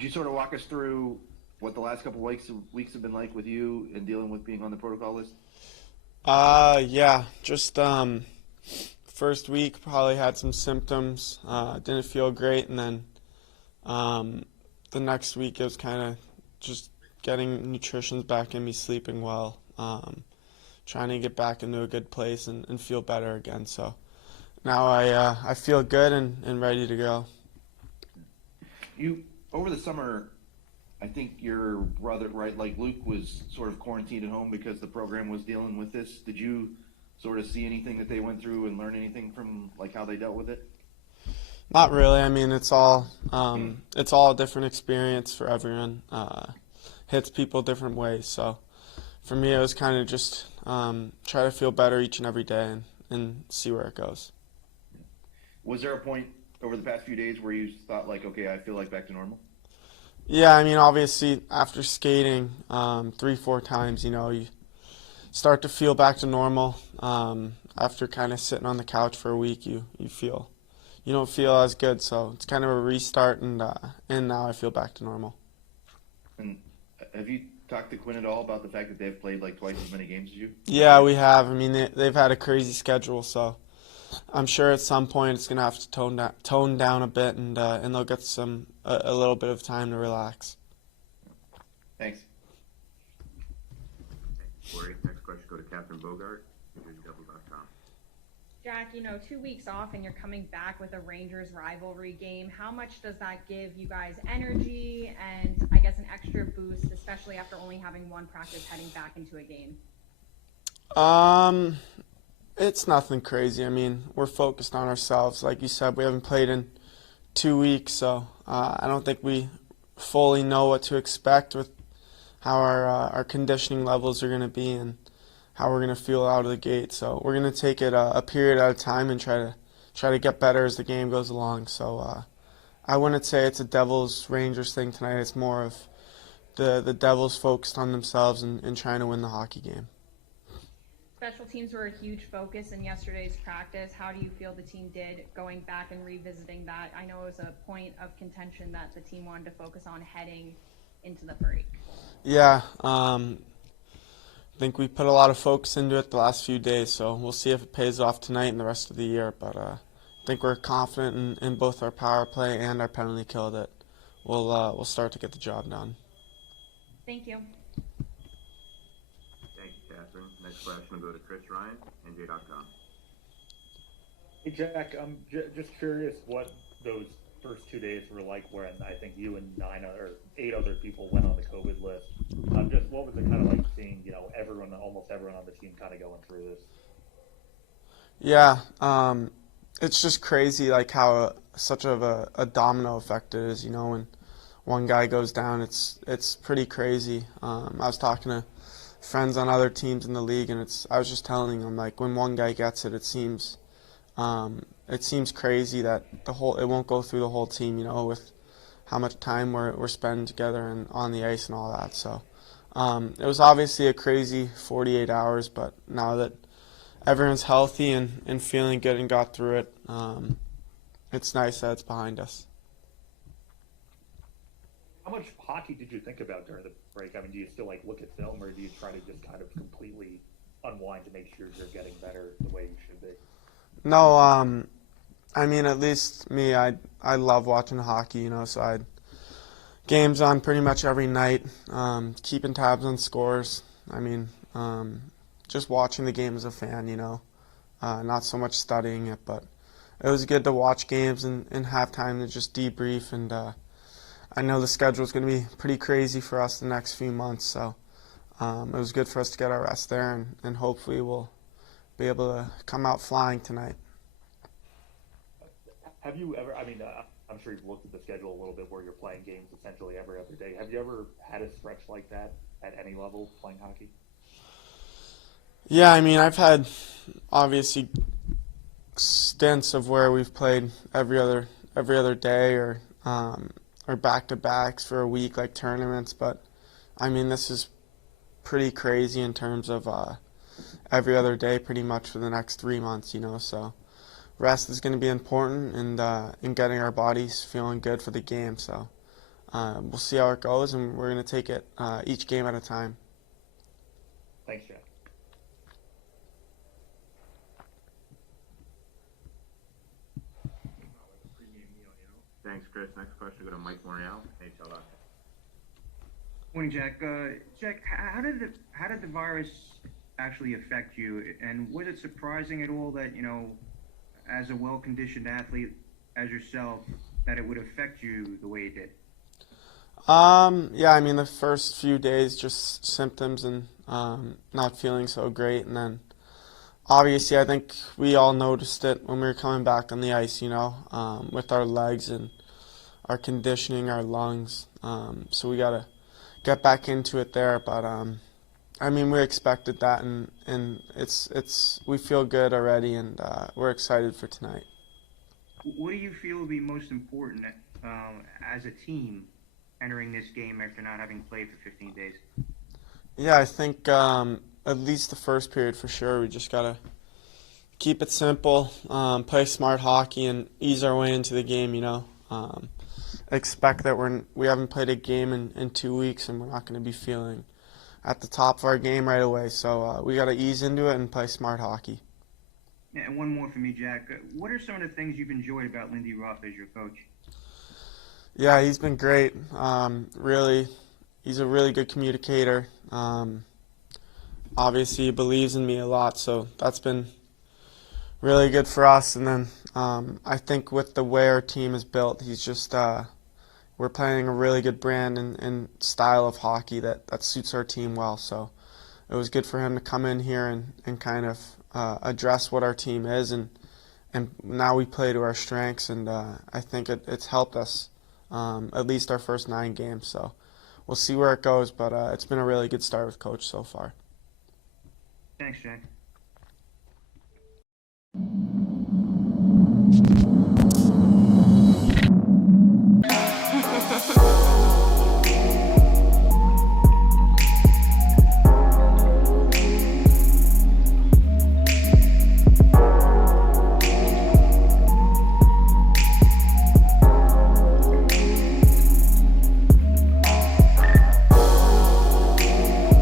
Could you sort of walk us through what the last couple weeks have been like with you and dealing with being on the protocol list? Yeah, just first week probably had some symptoms. Didn't feel great, and then um, the next week it was kind of just getting nutrition back in me, sleeping well, trying to get back into a good place and feel better again. So now I feel good and ready to go. You over the summer, I think your brother, right, like Luke, was sort of quarantined at home because the program was dealing with this. Did you sort of see anything that they went through and learn anything from like how they dealt with it? Not really. I mean, it's all a different experience for everyone. Hits people different ways. So for me, it was kind of just try to feel better each and every day and see where it goes. Was there a point over the past few days where you thought like, okay, I feel like back to normal? Yeah, I mean, obviously after skating 3, 4 times, you start to feel back to normal. After kind of sitting on the couch for a week, you don't feel as good. So it's kind of a restart, and now I feel back to normal. And have you talked to Quinn at all about the fact that they've played like twice as many games as you this Yeah, year? we have. I mean, they've had a crazy schedule, so I'm sure at some point it's gonna have to tone down a bit, and they'll get a little bit of time to relax. Thanks. Corey, next question go to Catherine Bogart, NewJerseyDevils.com. Jack, 2 weeks off and you're coming back with a Rangers rivalry game. How much does that give you guys energy and I guess an extra boost, especially after only having one practice heading back into a game? Um, it's nothing crazy. I mean, we're focused on ourselves. Like you said, we haven't played in 2 weeks, so I don't think we fully know what to expect with how our conditioning levels are going to be and how we're going to feel out of the gate. So we're going to take it a period at a time and try to get better as the game goes along. So I wouldn't say it's a Devils Rangers thing tonight. It's more of the Devils focused on themselves and trying to win the hockey game. Special teams were a huge focus in yesterday's practice. How do you feel the team did going back and revisiting that? I know it was a point of contention that the team wanted to focus on heading into the break. Yeah, I think we put a lot of focus into it the last few days, so we'll see if it pays off tonight and the rest of the year. But I think we're confident in both our power play and our penalty kill that we'll start to get the job done. Thank you. Thank you, Catherine. Next question will go to Chris Ryan, NJ.com. Hey Jack, I'm just curious what those first 2 days were like when I think you and 8 other people went on the COVID list. Just what was it kind of like seeing, almost everyone on the team kind of going through this? Yeah, it's just crazy like how such of a domino effect it is. When one guy goes down, it's pretty crazy. I was talking to friends on other teams in the league, and I was just telling them like when one guy gets it, it seems crazy that it won't go through the whole team. With how much time we're spending together and on the ice and all that. So it was obviously a crazy 48 hours, but now that everyone's healthy and feeling good and got through it, it's nice that it's behind us. How much hockey did you think about during the break? I mean, do you still look at film, or do you try to just kind of completely unwind to make sure you're getting better the way you should be? No, I mean, at least me, I love watching hockey, so I had games on pretty much every night, keeping tabs on scores. I mean, just watching the game as a fan, not so much studying it, but it was good to watch games and have time to just debrief. And I know the schedule is going to be pretty crazy for us the next few months, so it was good for us to get our rest there, and hopefully we'll be able to come out flying tonight. Have you ever, I'm sure you've looked at the schedule a little bit where you're playing games essentially every other day. Have you ever had a stretch like that at any level playing hockey? Yeah, I mean, I've had obviously stints of where we've played every other day or back-to-backs for a week, like tournaments. But I mean, this is pretty crazy in terms of every other day, pretty much for the next 3 months. So rest is going to be important, and in getting our bodies feeling good for the game. So we'll see how it goes, and we're going to take it each game at a time. Thanks, Jack. Thanks, Chris. Next question, go to Mike Morial, HLF. Morning, Jack. Jack, how did the virus actually affect you? And was it surprising at all that, as a well-conditioned athlete as yourself, that it would affect you the way it did? Yeah, I mean, the first few days, just symptoms and not feeling so great. And then, obviously, I think we all noticed it when we were coming back on the ice, with our legs and our conditioning, our lungs. So we got to get back into it there. But, I mean, we expected that, and we feel good already, and we're excited for tonight. What do you feel will be most important as a team entering this game after not having played for 15 days? Yeah, I think at least the first period for sure. We just got to keep it simple, play smart hockey, and ease our way into the game, expect that we haven't played a game in 2 weeks, and we're not going to be feeling at the top of our game right away. So we got to ease into it and play smart hockey. Yeah, and one more for me, Jack. What are some of the things you've enjoyed about Lindy Ruff as your coach? Yeah, he's been great. Really, he's a really good communicator. Obviously, he believes in me a lot, so that's been really good for us. And then I think with the way our team is built, he's just we're playing a really good brand and style of hockey that suits our team well. So it was good for him to come in here and kind of address what our team is, and now we play to our strengths, and I think it's helped us at least our first 9 games. So we'll see where it goes, but it's been a really good start with Coach so far. Thanks, Jack.